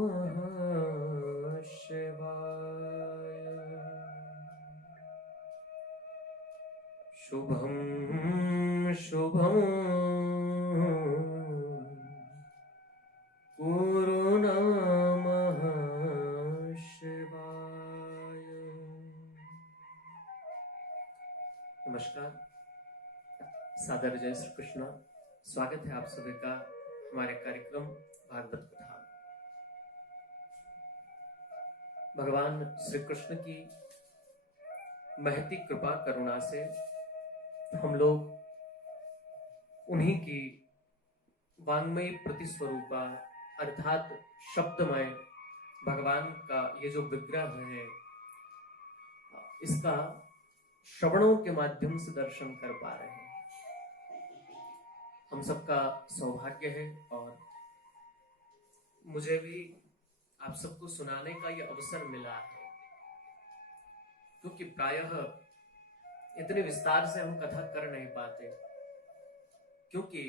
नमः शिवाय। शुभं शुभं गुरु नमः शिवाय। नमस्कार, सादर जय श्री कृष्ण। स्वागत है आप सभी का हमारे कार्यक्रम भागवत कथा। भगवान श्री कृष्ण की महती कृपा करुणा से हम लोग उन्हीं की वांग्मयी प्रतिस्वरूपा अर्थात शब्दमय भगवान का ये जो विग्रह है, इसका श्रवणों के माध्यम से दर्शन कर पा रहे हैं। हम सबका सौभाग्य है और मुझे भी आप सबको सुनाने का ये अवसर मिला है, क्योंकि प्रायः इतने विस्तार से हम कथा कर नहीं पाते, क्योंकि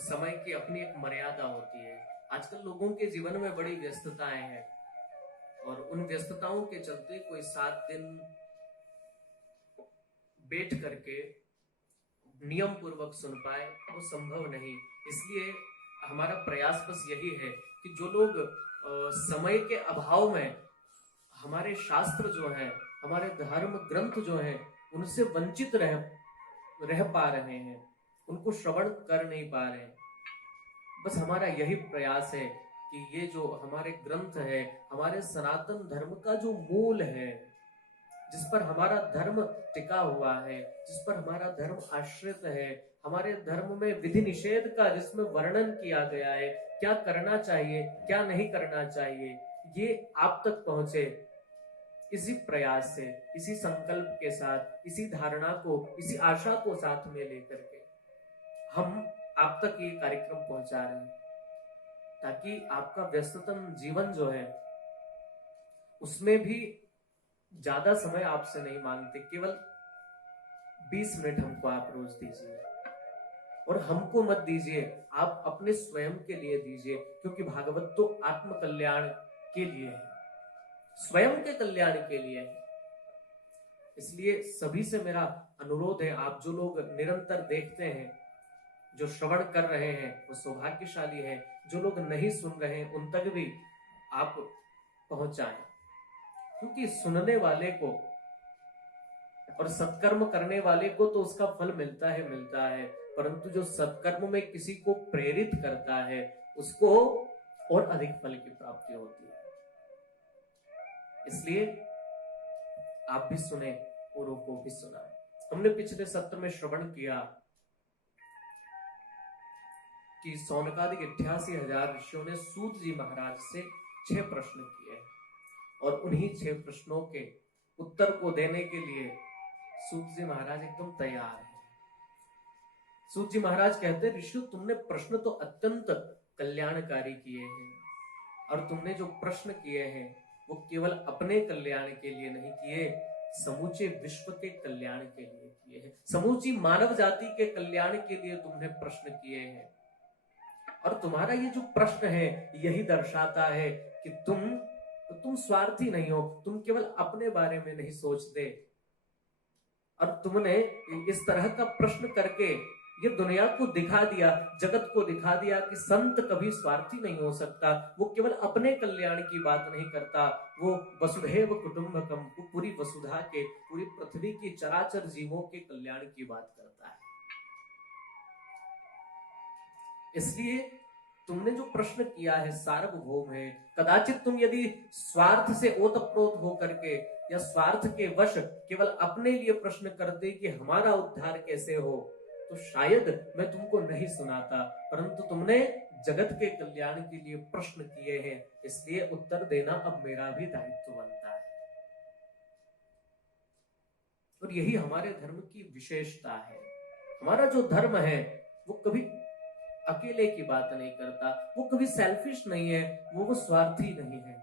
समय की अपनी एक मर्यादा होती है। आजकल लोगों के जीवन में बड़ी व्यस्तताएं हैं और उन व्यस्तताओं के चलते कोई 7 दिन बैठ करके नियम पूर्वक सुन पाए वो संभव नहीं। इसलिए हमारा प्रयास बस यही है कि जो लोग समय के अभाव में हमारे शास्त्र जो है, हमारे धर्म ग्रंथ जो है, उनसे वंचित रह पा रहे हैं, उनको श्रवण कर नहीं पा रहे हैं, बस हमारा यही प्रयास है कि ये जो हमारे ग्रंथ है, हमारे सनातन धर्म का जो मूल है, जिस पर हमारा धर्म टिका हुआ है, जिस पर हमारा धर्म आश्रित है, हमारे धर्म में विधि निषेध का जिसमें वर्णन किया गया है, क्या करना चाहिए क्या नहीं करना चाहिए, ये आप तक पहुंचे, इसी प्रयास से, इसी संकल्प के साथ, इसी धारणा को, इसी आशा को साथ में लेकर के हम आप तक ये कार्यक्रम पहुंचा रहे हैं, ताकि आपका व्यस्ततम जीवन जो है उसमें भी ज्यादा समय आपसे नहीं मांगते, केवल 20 मिनट हमको आप रोज दीजिए। और हमको मत दीजिए, आप अपने स्वयं के लिए दीजिए, क्योंकि भागवत तो आत्म कल्याण के लिए है, स्वयं के कल्याण के लिए है। इसलिए सभी से मेरा अनुरोध है, आप जो लोग निरंतर देखते हैं, जो श्रवण कर रहे हैं वो सौभाग्यशाली है, जो लोग नहीं सुन रहे हैं उन तक भी आप पहुंचाएं, क्योंकि सुनने वाले को और सत्कर्म करने वाले को तो उसका फल मिलता है, परंतु जो सत्कर्म में किसी को प्रेरित करता है उसको और अधिक फल की प्राप्ति होती है। इसलिए आप भी सुने, औरों को भी सुनाएं। हमने पिछले सत्र में श्रवण किया कि सौनकादिक 88,000 ऋषियों ने सूत जी महाराज से 6 प्रश्न किए और उन्हीं 6 प्रश्नों के उत्तर को देने के लिए सूत जी महाराज एकदम तैयार हैं। सूत जी महाराज कहते हैं, ऋषि तुमने प्रश्न तो अत्यंत कल्याणकारी किए हैं, और तुमने जो प्रश्न किए हैं वो केवल अपने कल्याण के लिए नहीं किए, समूचे विश्व के कल्याण के लिए किए हैं, समूची मानव जाति के कल्याण के लिए तुमने प्रश्न किए हैं। और तुम्हारा ये जो प्रश्न है यही दर्शाता है कि तुम स्वार्थी नहीं हो, तुम केवल अपने बारे में नहीं सोचते, और तुमने इस तरह का प्रश्न करके ये दुनिया को दिखा दिया, जगत को दिखा दिया कि संत कभी स्वार्थी नहीं हो सकता, वो केवल अपने कल्याण की बात नहीं करता, वो वसुधैव कुटुंबकम, वो पूरी वसुधा के, पूरी पृथ्वी की चराचर जीवों के कल्याण की बात करता है। इसलिए तुमने जो प्रश्न किया है सार्वभौम है। कदाचित तुम यदि स्वार्थ से ओतप्रोत हो करके या स्वार्थ के वश केवल अपने लिए प्रश्न करते कि हमारा उद्धार कैसे हो, तो शायद मैं तुमको नहीं सुनाता, परंतु तुमने जगत के कल्याण के लिए प्रश्न किए हैं, इसलिए उत्तर देना अब मेरा भी दायित्व बनता है। और यही हमारे धर्म की विशेषता है। हमारा जो धर्म है वो कभी अकेले की बात नहीं करता, वो कभी सेल्फिश नहीं है, वो स्वार्थी नहीं है,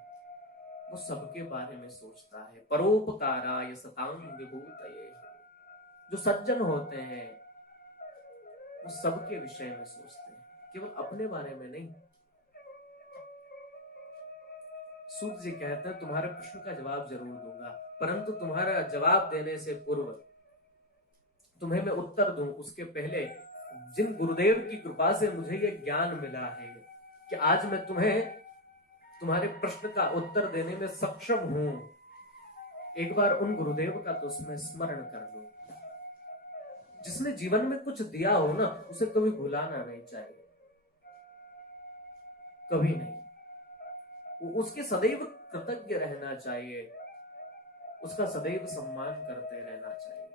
वो सबके बारे में सोचता है। परोपकाराय सतां विभूतये, जो सज्जन होते हैं वो सबके विषय में सोचते हैं, केवल अपने बारे में नहीं। सूत जी कहते हैं तुम्हारे प्रश्न का जवाब जरूर दूंगा, परंतु तुम्हारा जवाब देने से पूर्व तुम्हें मैं उत्तर दूं उसके पहले जिन गुरुदेव की कृपा से मुझे ये ज्ञान मिला है कि आज मैं तुम्हारे प्रश्न का उत्तर देने में सक्षम हूं, एक बार उन गुरुदेव का तो उसमें स्मरण कर लो। जिसने जीवन में कुछ दिया हो ना, उसे कभी भुलाना नहीं चाहिए, कभी नहीं। उसके सदैव कृतज्ञ रहना चाहिए, उसका सदैव सम्मान करते रहना चाहिए।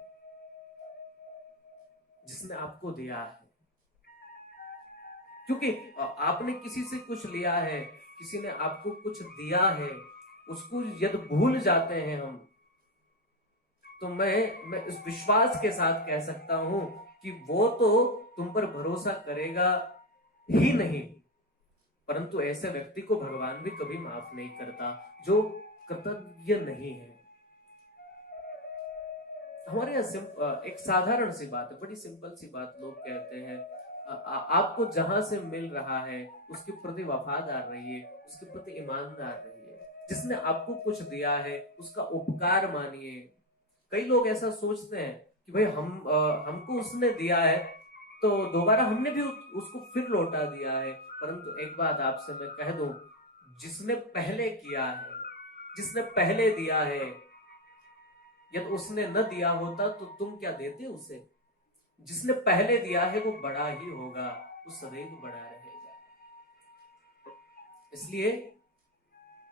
जिसने आपको दिया है, क्योंकि आपने किसी से कुछ लिया है, किसी ने आपको कुछ दिया है, उसको यदि भूल जाते हैं हम, तो मैं इस विश्वास के साथ कह सकता हूं कि वो तो तुम पर भरोसा करेगा ही नहीं, परंतु ऐसे व्यक्ति को भगवान भी कभी माफ नहीं करता जो कृतज्ञ नहीं है। हमारे यहाँ एक साधारण सी बात है, बड़ी सिंपल सी बात। लोग कहते हैं आपको जहां से मिल रहा है उसके प्रति वफादार रहिए, उसके प्रति ईमानदार रहिए। जिसने आपको कुछ दिया है उसका उपकार मानिए। कई लोग ऐसा सोचते हैं कि भाई हमको उसने दिया है तो दोबारा हमने भी उसको फिर लौटा दिया है, परंतु एक बात आपसे मैं कह दूं, जिसने पहले किया है, जिसने पहले दिया है, यदि उसने न दिया होता तो तुम क्या देते उसे। जिसने पहले दिया है वो बड़ा ही होगा, वो सदैव बड़ा रहेगा। इसलिए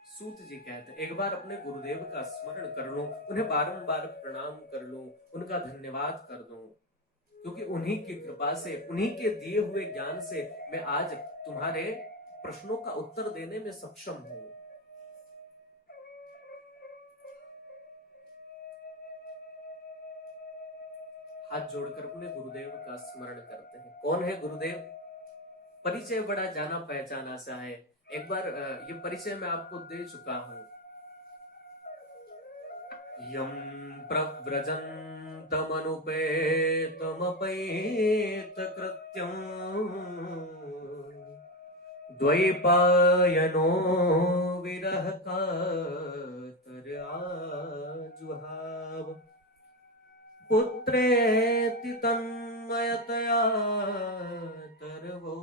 सूत जी कहते हैं एक बार अपने गुरुदेव का स्मरण कर लो, उन्हें बारंबार प्रणाम कर लो, उनका धन्यवाद कर दो, क्योंकि उन्हीं की कृपा से, उन्हीं के दिए हुए ज्ञान से मैं आज तुम्हारे प्रश्नों का उत्तर देने में सक्षम हूं। हाथ जोड़कर अपने गुरुदेव का स्मरण करते हैं। कौन है गुरुदेव? परिचय बड़ा जाना पहचाना सा है, एक बार ये परिचय मैं आपको दे चुका हूं। यम प्रव्रजन्तमनुपेतमपैत कृत्यं द्वैपायनो विरह कातराजुहाव पुत्रेति तन्मयतया तरवो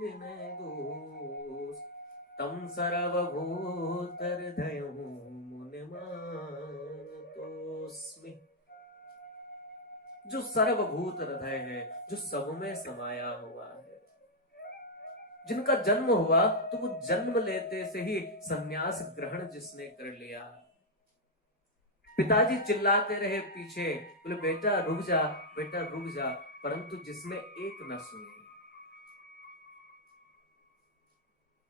विनदोस् तं सर्वभूतहृदयं मुनिमानतोऽस्मि। जो सर्वभूत हृदय है, जो सब में समाया हुआ है, जिनका जन्म हुआ तो वो जन्म लेते से ही सन्यास ग्रहण जिसने कर लिया। पिताजी चिल्लाते रहे पीछे, बोले बेटा रुक जा, बेटा रुक जा, परंतु जिसने एक न सुनी।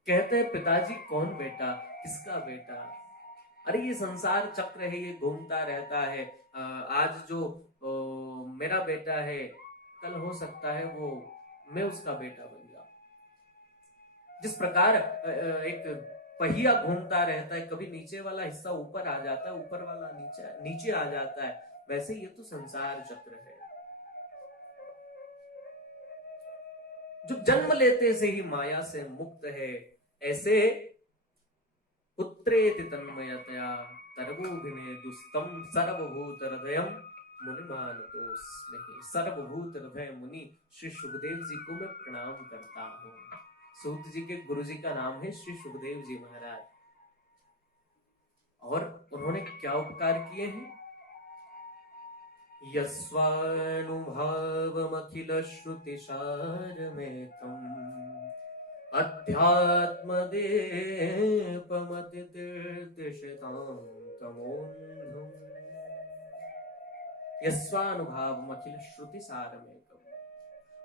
कहते हैं पिताजी कौन बेटा, किसका बेटा? अरे ये संसार चक्र है, ये घूमता रहता है। आज जो मेरा बेटा है, कल हो सकता है वो मैं उसका बेटा बन जाऊं। जिस प्रकार एक पहिया घूमता रहता है, कभी नीचे वाला हिस्सा ऊपर आ जाता है, ऊपर वाला नीचे आ जाता है, वैसे ये तो संसार चक्र है। जो जन्म लेते से ही माया से मुक्त है, ऐसे पुत्रेति तन्मयतया तरवोभिनेदुस्तं सर्वभूत हृदयं मुनिमानतोऽस्मि। सर्वभूत हृदय मुनि श्री सुखदेव जी को मैं प्रणाम करता हूँ। सूत जी के गुरु जी का नाम है श्री सुखदेव जी महाराज, और उन्होंने क्या उपकार किए हैं? यस्वानुभावमखिल श्रुतिसारमेकम् अध्यात्मदेपमतितीर्थशतान्तमोऽन्धम्। यस्वानुभावमखिल श्रुतिसारमेकम्,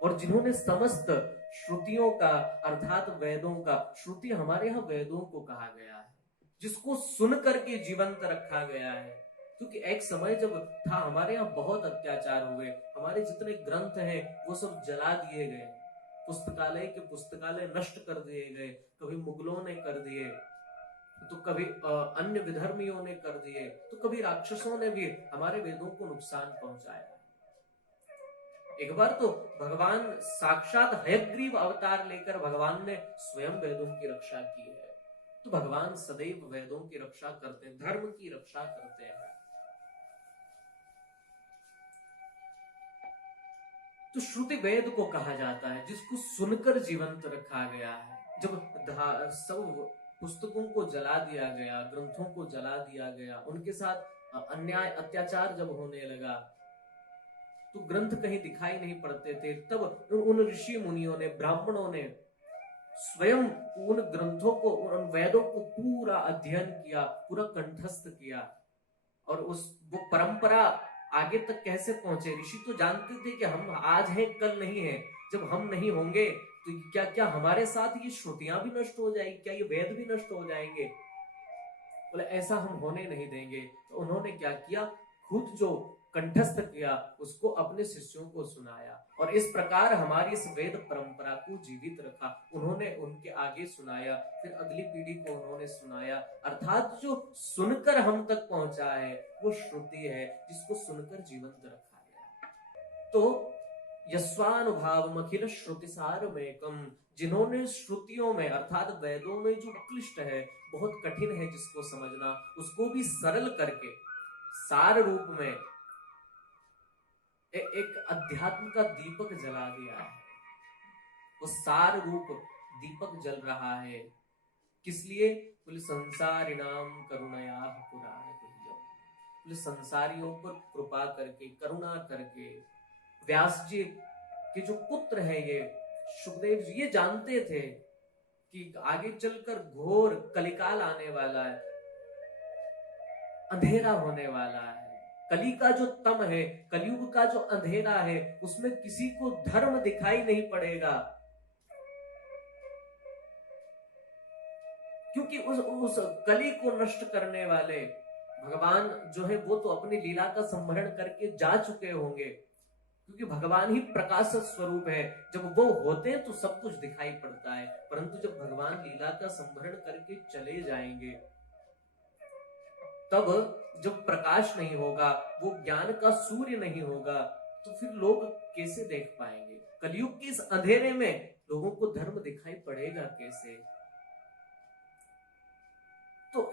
और जिन्होंने समस्त श्रुतियों का अर्थात वेदों का, श्रुति हमारे यहाँ वेदों को कहा गया है, जिसको सुन करके जीवंत रखा गया है। क्योंकि एक समय जब था हमारे यहाँ बहुत अत्याचार हुए, हमारे जितने ग्रंथ हैं वो सब जला दिए गए, पुस्तकालय के पुस्तकालय नष्ट कर दिए गए, कभी मुगलों ने कर दिए, तो कभी अन्य विधर्मियों ने कर दिए, तो कभी राक्षसों ने भी हमारे वेदों को नुकसान पहुंचाया। एक बार तो भगवान साक्षात हयग्रीव अवतार लेकर भगवान ने स्वयं वेदों की रक्षा की है। तो भगवान सदैव वेदों की रक्षा करते हैं, धर्म की रक्षा करते हैं। तो श्रुति वेद को कहा जाता है जिसको सुनकर जीवंत रखा गया है। जब सब पुस्तकों को जला दिया गया, ग्रंथों को जला दिया गया, उनके साथ अन्याय अत्याचार जब होने लगा तो ग्रंथ कहीं दिखाई नहीं पड़ते थे, तब उन ऋषि मुनियों ने, ब्राह्मणों ने स्वयं उन ग्रंथों को, उन वेदों को पूरा अध्ययन किया, पूरा कंठस्थ किया, और वो परंपरा आगे तक कैसे पहुंचे। ऋषि तो जानते थे कि हम आज हैं कल नहीं है, जब हम नहीं होंगे तो क्या क्या हमारे साथ ये श्रुतियां भी नष्ट हो जाएंगी, क्या ये वेद भी नष्ट हो जाएंगे। बोले ऐसा हम होने नहीं देंगे। तो उन्होंने क्या किया, खुद जो कंठस्थ किया उसको अपने शिष्यों को सुनाया, और इस प्रकार हमारी इस वेद परंपरा को जीवित रखा। उन्होंने उनके आगे सुनाया, फिर अगली पीढ़ी को उन्होंने सुनाया, अर्थात जो सुनकर हम तक पहुंचा है वो श्रुति है, जिसको सुनकर जीवंत रखा गया। तो यस्वानुभावम अखिल श्रुतिसारमेकम, जिन्होंने श्रुतियों में अर्थात वेदों में जो क्लिष्ट है, बहुत कठिन है जिसको समझना, उसको भी सरल करके सार रूप में एक अध्यात्म का दीपक जला दिया है। वो सार रूप दीपक जल रहा है, किस लिए? बोले संसारिणाम करुणया पुराण, बोले संसारियों पर कृपा करके, करुणा करके। व्यास जी के जो पुत्र है ये सुखदेव जी, ये जानते थे कि आगे चलकर घोर कलिकाल आने वाला है, अंधेरा होने वाला है। कली का जो तम है, कलयुग का जो अंधेरा है, उसमें किसी को धर्म दिखाई नहीं पड़ेगा, क्योंकि उस कली को नष्ट करने वाले भगवान जो है वो तो अपनी लीला का संवरण करके जा चुके होंगे, क्योंकि भगवान ही प्रकाश स्वरूप है। जब वो होते हैं तो सब कुछ दिखाई पड़ता है, परंतु जब भगवान लीला का संवरण करके चले जाएंगे, तब जब प्रकाश नहीं होगा, वो ज्ञान का सूर्य नहीं होगा, तो फिर लोग कैसे देख पाएंगे? कलयुग के इस अंधेरे में लोगों को धर्म दिखाई पड़ेगा कैसे? तो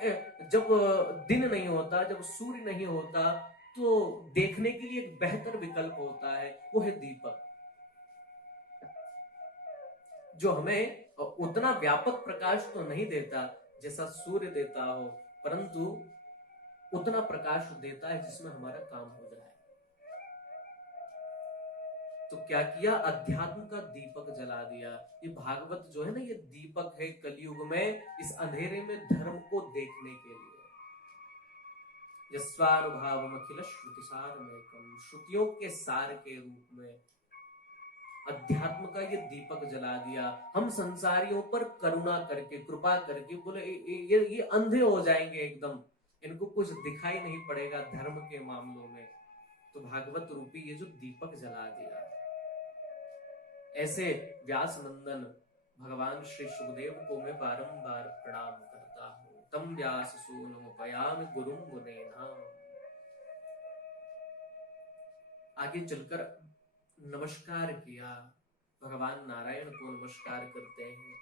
जब दिन नहीं होता, जब सूर्य नहीं होता, तो देखने के लिए एक बेहतर विकल्प होता है, वो है दीपक, जो हमें उतना व्यापक प्रकाश तो नहीं देता जैसा सूर्य देता हो, परंतु उतना प्रकाश देता है जिसमें हमारा काम हो जाए। तो क्या किया? अध्यात्म का दीपक जला दिया। ये भागवत जो है ना, ये दीपक है कलयुग में, इस अंधेरे में धर्म को देखने के लिए। यस्वानुभावम अखिल श्रुतिसारमेकम, श्रुतियों के सार के रूप में अध्यात्म का ये दीपक जला दिया। हम संसारियों पर करुणा करके, कृपा करके, बोले ये अंधे हो जाएंगे एकदम, इनको कुछ दिखाई नहीं पड़ेगा धर्म के मामलों में, तो भागवत रूपी ये जो दीपक जला दिया। ऐसे व्यास नंदन भगवान श्री सुखदेव को मैं बारंबार प्रणाम करता हूं। तम व्यास सूनुमुपयामि गुरुं मुनेना। आगे चलकर नमस्कार किया, भगवान नारायण को नमस्कार करते हैं,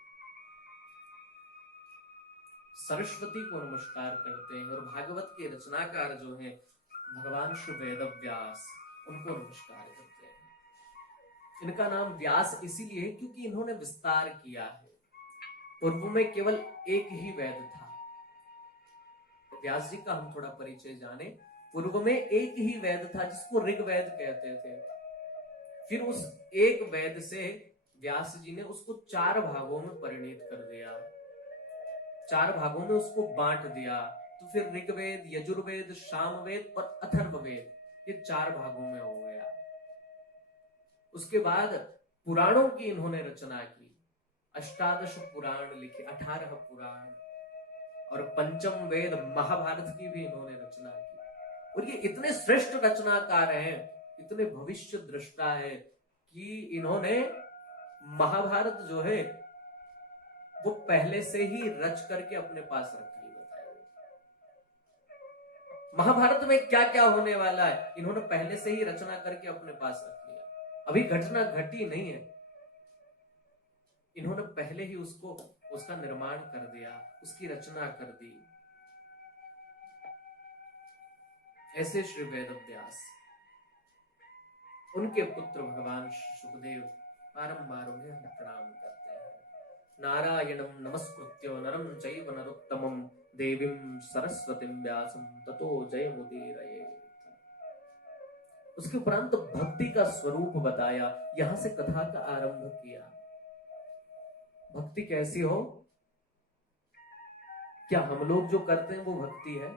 सरस्वती को नमस्कार करते हैं, और भागवत के रचनाकार जो हैं भगवान श्री वेदव्यास, उनको नमस्कार करते हैं। इनका नाम व्यास इसीलिए क्योंकि इन्होंने विस्तार किया है। पूर्व में केवल एक ही वेद था। व्यास जी का हम थोड़ा परिचय जाने। पूर्व में एक ही वेद था जिसको ऋग्वेद कहते थे। फिर उस एक वेद से व्यास जी ने उसको 4 भागों में परिणित कर दिया, 4 भागों में उसको बांट दिया। तो फिर ऋग्वेद, यजुर्वेद, सामवेद और अथर्ववेद, ये 4 भागों में हो गया। उसके बाद पुराणों की इन्होंने रचना की, 18 पुराण लिखे, 18 पुराण, और पंचम वेद महाभारत की भी इन्होंने रचना की। और ये इतने श्रेष्ठ रचनाकार हैं, इतने भविष्य दृष्टा है कि इन्होंने महाभारत जो है वो पहले से ही रच करके अपने पास रख ली। बताइए महाभारत में क्या क्या होने वाला है, इन्होंने पहले से ही रचना करके अपने पास रख लिया। अभी घटना घटी नहीं है, इन्होंने पहले ही उसको उसका निर्माण कर दिया, उसकी रचना कर दी। ऐसे श्री वेदव्यास, उनके पुत्र भगवान सुखदेव बारंबार उन्हें प्रणाम करते हैं। नारायणं नमस्कृत्य नरं चैव नरोत्तमं देवीं सरस्वतीं व्यासं ततो जयमुदीरयेत्। उसके उपरांत भक्ति का स्वरूप बताया, यहां से कथा का आरंभ किया। भक्ति कैसी हो? क्या हम लोग जो करते हैं वो भक्ति है?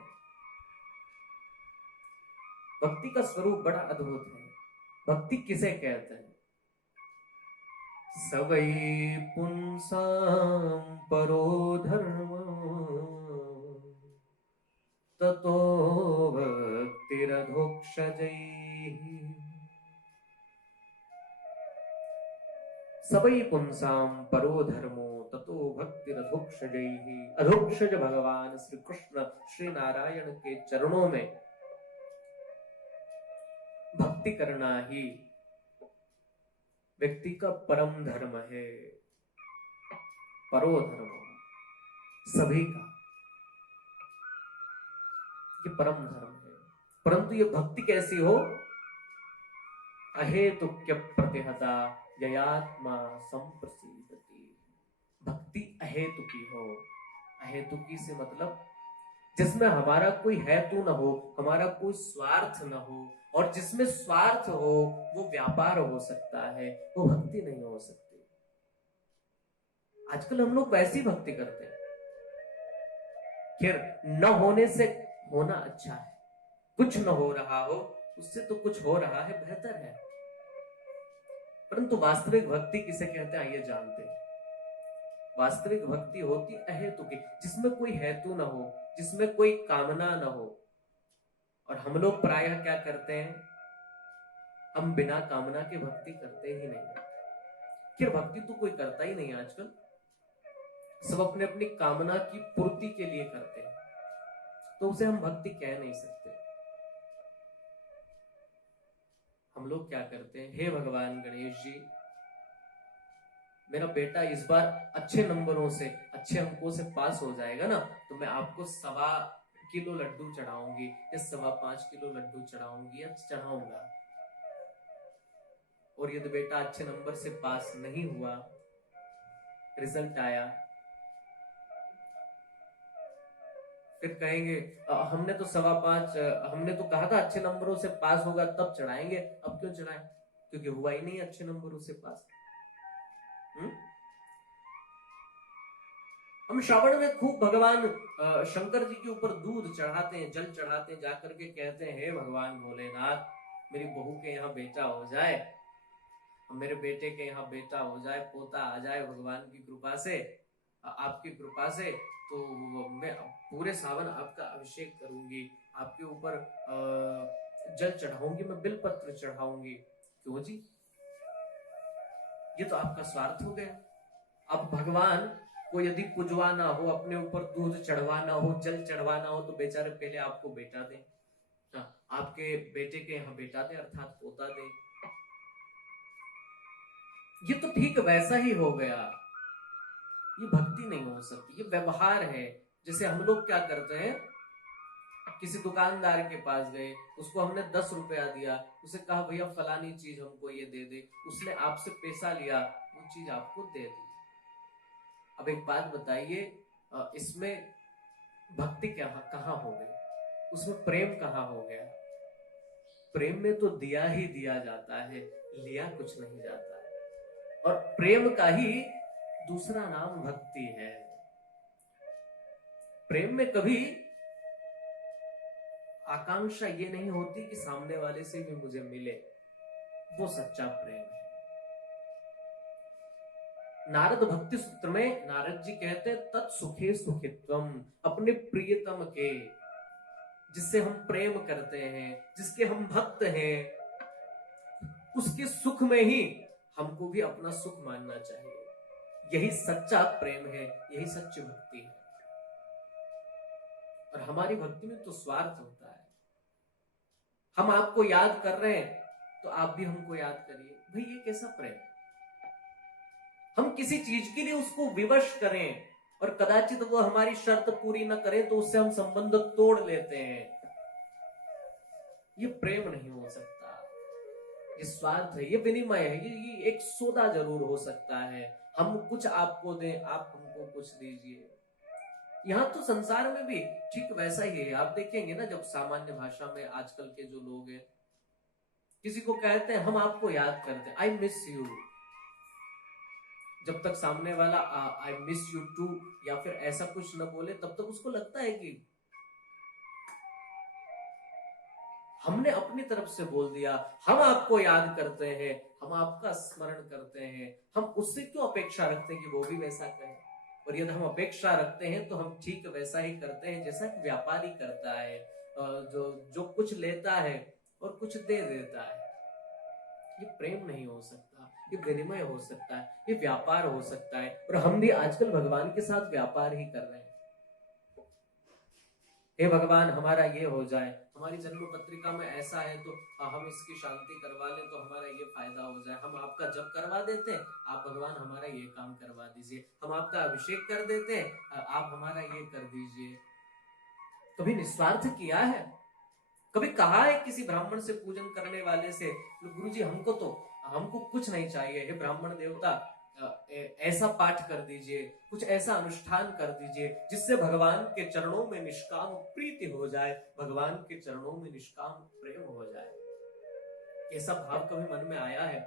भक्ति का स्वरूप बड़ा अद्भुत है। भक्ति किसे कहते हैं? सवै पुंसां परो धर्म ततो भक्तिरधोक्षजैः। सवै पुंसां परो धर्मो ततो भक्तिरधोक्षजैः। अधोक्षज भगवान श्री कृष्ण श्री नारायण के चरणों में भक्ति करना ही व्यक्ति का परम धर्म है। परो धर्म सभी का ये परम धर्म है। परंतु ये भक्ति कैसी हो? अहेतुक्य प्रतिहता ययात्मा संप्रसीदति। भक्ति अहेतुकी हो। अहेतुकी से मतलब जिसमें हमारा कोई हेतु न हो, हमारा कोई स्वार्थ न हो, और जिसमें स्वार्थ हो वो व्यापार हो सकता है, वो भक्ति नहीं हो सकती। आजकल हम लोग वैसी भक्ति करते हैं। खैर, न होने से होना अच्छा है। कुछ न हो रहा हो उससे तो कुछ हो रहा है बेहतर है। परंतु वास्तविक भक्ति किसे कहते हैं आइए जानते हैं। वास्तविक भक्ति होती अहेतुकी, जिसमें कोई हेतु न हो, जिसमें कोई कामना न हो। और हम लोग प्रायः क्या करते हैं? हम बिना कामना के भक्ति करते ही नहीं। फिर भक्ति तो कोई करता ही नहीं आजकल। सब अपने अपनी कामना की पूर्ति के लिए करते हैं, तो उसे हम भक्ति कह नहीं सकते। हम लोग क्या करते हैं? हे भगवान गणेश जी, मेरा बेटा इस बार अच्छे नंबरों से, अच्छे अंकों से पास हो जाएगा ना, तो मैं आपको 1.25 किलो लड्डू चढ़ाऊंगी या 5.25 किलो लड्डू चढ़ाऊंगी या चढ़ाऊंगा। और यदि बेटा अच्छे नंबर से पास नहीं हुआ, रिजल्ट आया, फिर कहेंगे हमने तो 5.25, हमने तो कहा था अच्छे नंबरों से पास होगा तब चढ़ाएंगे, अब क्यों चढ़ाएं? क्योंकि हुआ ही नहीं अच्छे नंबरों से पास। हम श्रावण में खूब भगवान शंकर जी के ऊपर दूध चढ़ाते हैं, जल चढ़ाते हैं, जाकर के कहते हैं हे भगवान भोलेनाथ, मेरी बहू के यहाँ बेटा हो जाए, मेरे बेटे के यहाँ बेटा हो जाए, पोता आ जाए भगवान की कृपा से, आपकी कृपा से, तो मैं पूरे सावन आपका अभिषेक करूंगी, आपके ऊपर जल चढ़ाऊंगी, मैं बिलपत्र चढ़ाऊंगी। क्यों जी? ये तो आपका स्वार्थ हो गया। अब भगवान को यदि पुजवाना हो, अपने ऊपर दूध चढ़वाना हो, जल चढ़वाना हो, तो बेचारे पहले आपको बेटा दे, आपके बेटे के यहाँ बेटा दे, अर्थात पोता दे। ये तो ठीक वैसा ही हो गया। ये भक्ति नहीं हो सकती, ये व्यवहार है। जैसे हम लोग क्या करते हैं, किसी दुकानदार के पास गए, उसको हमने 10 रुपया दिया, उसे कहा भैया फलानी चीज हमको ये दे दे, उसने आपसे पैसा लिया, वो चीज आपको दे दी। अब एक बात बताइए, इसमें भक्ति कहाँ हो गई? उसमें प्रेम कहाँ हो गया? प्रेम में तो दिया ही दिया जाता है, लिया कुछ नहीं जाता है। और प्रेम का ही दूसरा नाम भक्ति है। प्रेम में कभी आकांक्षा ये नहीं होती कि सामने वाले से भी मुझे मिले, वो सच्चा प्रेम है। नारद भक्ति सूत्र में नारद जी कहते हैं तत्सुखे सुखित्वम, अपने प्रियतम के, जिससे हम प्रेम करते हैं, जिसके हम भक्त हैं, उसके सुख में ही हमको भी अपना सुख मानना चाहिए। यही सच्चा प्रेम है, यही सच्ची भक्ति है। और हमारी भक्ति में तो स्वार्थ होता है। हम आपको याद कर रहे हैं तो आप भी हमको याद करिए। भाई ये कैसा प्रेम? हम किसी चीज के लिए उसको विवश करें, और कदाचित वो हमारी शर्त पूरी न करे तो उससे हम संबंध तोड़ लेते हैं। ये प्रेम नहीं हो सकता, ये स्वार्थ है, ये विनिमय है, ये एक सौदा जरूर हो सकता है। हम कुछ आपको दें, आप हमको कुछ दीजिए। यहाँ तो संसार में भी ठीक वैसा ही है। आप देखेंगे ना, जब सामान्य भाषा में आजकल के जो लोग हैं, किसी को कहते हैं हम आपको याद करते हैं, आई मिस यू, जब तक सामने वाला आई मिस यू टू या फिर ऐसा कुछ न बोले तब तक उसको लगता है कि हमने अपनी तरफ से बोल दिया, हम आपको याद करते हैं, हम आपका स्मरण करते हैं, हम उससे क्यों अपेक्षा रखते हैं कि वो भी वैसा कहे। और यदि हम अपेक्षा रखते हैं तो हम ठीक वैसा ही करते हैं जैसा व्यापारी करता है, जो जो कुछ लेता है और कुछ दे देता है। ये प्रेम नहीं हो सकता, ये विनिमय हो सकता है, ये व्यापार हो सकता है। और हम भी आजकल भगवान के साथ व्यापार ही कर रहे हैं। हे भगवान, हमारा ये हो जाए, हमारी जन्म पत्रिका में ऐसा है तो हम इसकी शांति करवा लें तो हमारा ये फायदा हो जाए, हम आपका जप करवा देते हैं, आप भगवान हमारा ये काम करवा दीजिए, हम आपका अभिषेक कर देते हैं, आप हमारा ये कर दीजिए। कभी निस्वार्थ किया है? कभी कहा है किसी ब्राह्मण से पूजन करने वाले से, गुरुजी हमको कुछ नहीं चाहिए, हे ब्राह्मण देवता ऐसा पाठ कर दीजिए, कुछ ऐसा अनुष्ठान कर दीजिए जिससे भगवान के चरणों में निष्काम प्रीति हो जाए, भगवान के चरणों में निष्काम प्रेम हो जाए। ऐसा भाव कभी मन में आया है?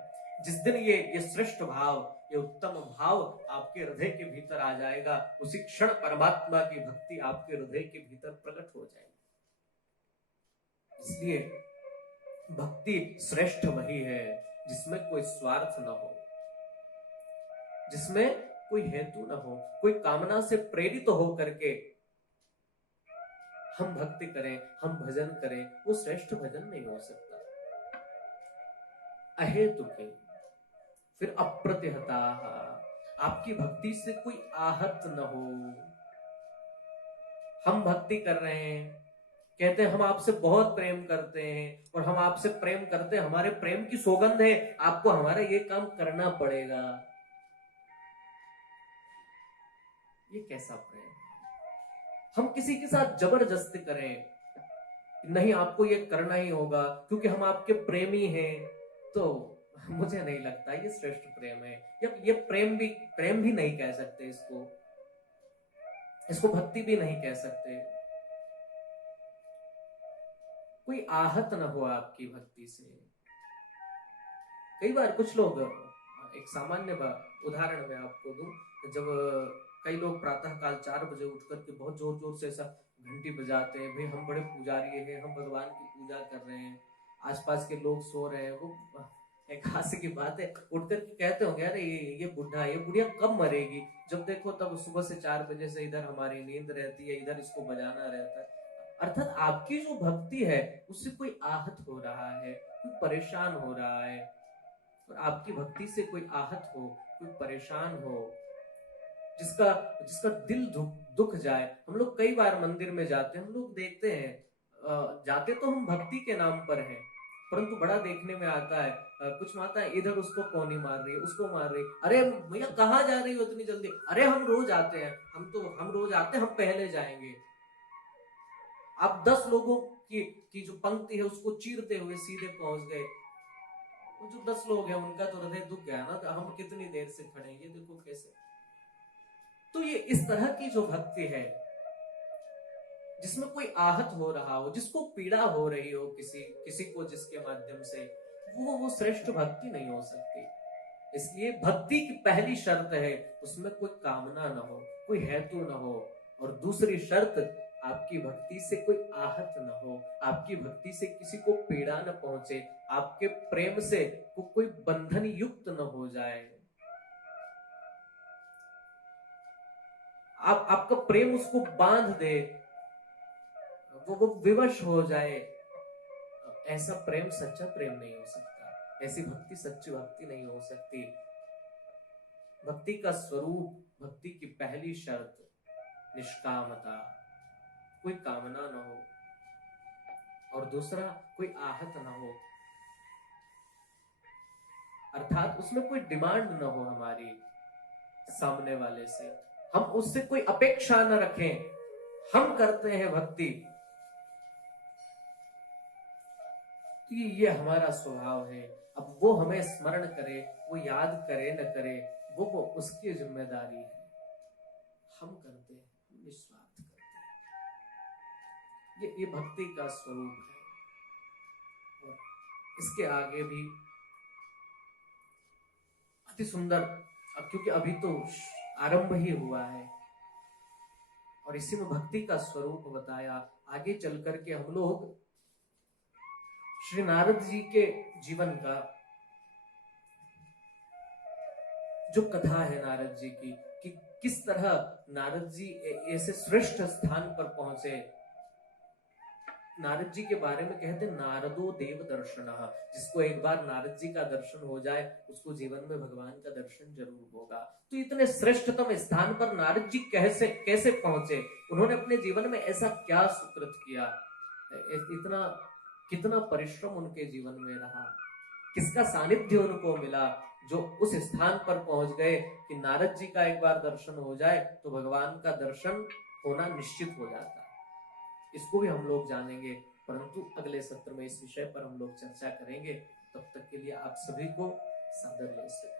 जिस दिन ये श्रेष्ठ भाव, ये उत्तम भाव आपके हृदय के भीतर आ जाएगा, उसी क्षण परमात्मा की भक्ति आपके हृदय के भीतर प्रकट हो जाएगी। इसलिए भक्ति श्रेष्ठ वही है जिसमें कोई स्वार्थ न हो, जिसमें कोई हेतु न हो, कोई कामना से प्रेरित हो करके हम भक्ति करें, हम भजन करें, वो श्रेष्ठ भजन नहीं हो सकता। अहेतुके फिर अप्रतिहता, आपकी भक्ति से कोई आहत न हो। हम भक्ति कर रहे हैं, कहते हैं हम आपसे बहुत प्रेम करते हैं और हम आपसे प्रेम करते हैं, हमारे प्रेम की सौगंध है, आपको हमारा ये काम करना पड़ेगा। ये कैसा प्रेम? हम किसी के साथ जबरदस्ती करें, नहीं आपको ये करना ही होगा क्योंकि हम आपके प्रेमी हैं, तो मुझे नहीं लगता ये श्रेष्ठ प्रेम है। ये प्रेम भी नहीं कह सकते इसको भक्ति भी नहीं कह सकते। कोई आहत न हो आपकी भक्ति से। कई बार कुछ लोग, एक सामान्य उदाहरण मैं आपको दूं, जब कई लोग प्रातः काल 4 बजे उठ करके बहुत जोर जोर से ऐसा घंटी बजाते हैं, भाई हम बड़े पुजारी हैं, हम भगवान की पूजा कर रहे हैं, आसपास के लोग सो रहे हैं, वो एक हास्य की बात है, उठ करके कहते होंगे अरे ये बुढ़ा, ये बुढ़िया कब मरेगी, जब देखो तब सुबह से 4 बजे से इधर हमारी नींद रहती है, इधर इसको बजाना रहता है। अर्थात आपकी जो भक्ति है उससे कोई आहत हो रहा है, कोई परेशान हो रहा है। और आपकी भक्ति से कोई आहत हो, कोई परेशान हो, जिसका दिल दुख जाए। हम लोग कई बार मंदिर में जाते हैं, हम लोग देखते हैं, जाते तो हम भक्ति के नाम पर हैं, परंतु बड़ा देखने में आता है, कुछ माता इधर उसको कौन ही मार रही है, उसको मार रही है, अरे भैया कहाँ जा रही हो इतनी जल्दी, अरे हम रोज आते हैं, हम रोज आते हैं, हम पहले जाएंगे। आप 10 लोगों की जो पंक्ति है उसको चीरते हुए सीधे पहुंच गए। वो जो 10 लोग हैं उनका तो हृदय दुख गया ना, तो हम कितनी देर से खड़े हैं, ये देखो कैसे। तो ये इस तरह की जो भक्ति है जिसमें कोई आहत हो रहा हो, जिसको पीड़ा हो रही हो किसी को, जिसके माध्यम से, वो श्रेष्ठ भक्ति नहीं हो सकती। इसलिए भक्ति की पहली शर्त है उसमें कोई कामना न हो, कोई हेतु न हो, और दूसरी शर्त आपकी भक्ति से कोई आहत न हो, आपकी भक्ति से किसी को पीड़ा न पहुंचे, आपके प्रेम से कोई बंधन युक्त न हो जाए, आपका प्रेम उसको बांध दे, वो विवश हो जाए। ऐसा प्रेम सच्चा प्रेम नहीं हो सकता, ऐसी भक्ति सच्ची भक्ति नहीं हो सकती। भक्ति का स्वरूप, भक्ति की पहली शर्त निष्कामता, कोई कामना न हो, और दूसरा कोई आहत न हो, अर्थात उसमें कोई डिमांड न हो हमारी सामने वाले से। हम उससे कोई अपेक्षा न रखें, हम करते हैं भक्ति, तो ये हमारा स्वभाव है। अब वो हमें स्मरण करे, वो याद करे न करे, वो उसकी जिम्मेदारी है। हम करते हैं, हम निस्वार्थ करते हैं, ये भक्ति का स्वरूप है। और इसके आगे भी अति सुंदर, क्योंकि अभी तो आरंभ ही हुआ है और इसी में भक्ति का स्वरूप बताया। आगे चल करके हम लोग श्री नारद जी के जीवन का जो कथा है नारद जी की, कि किस तरह नारद जी ऐसे श्रेष्ठ स्थान पर पहुंचे। नारद जी के बारे में कहते नारदो देव दर्शन, जिसको एक बार नारद जी का दर्शन हो जाए उसको जीवन में भगवान का दर्शन जरूर होगा। तो इतने श्रेष्ठतम स्थान पर नारद जी कैसे पहुंचे, उन्होंने अपने जीवन में ऐसा क्या सुकृत किया, इतना कितना परिश्रम उनके जीवन में रहा, किसका सानिध्य उनको मिला जो उस स्थान पर पहुंच गए कि नारद जी का एक बार दर्शन हो जाए तो भगवान का दर्शन होना निश्चित हो जाता है। इसको भी हम लोग जानेंगे, परंतु अगले सत्र में इस विषय पर हम लोग चर्चा करेंगे। तब तक के लिए आप सभी को सादर नमस्कार।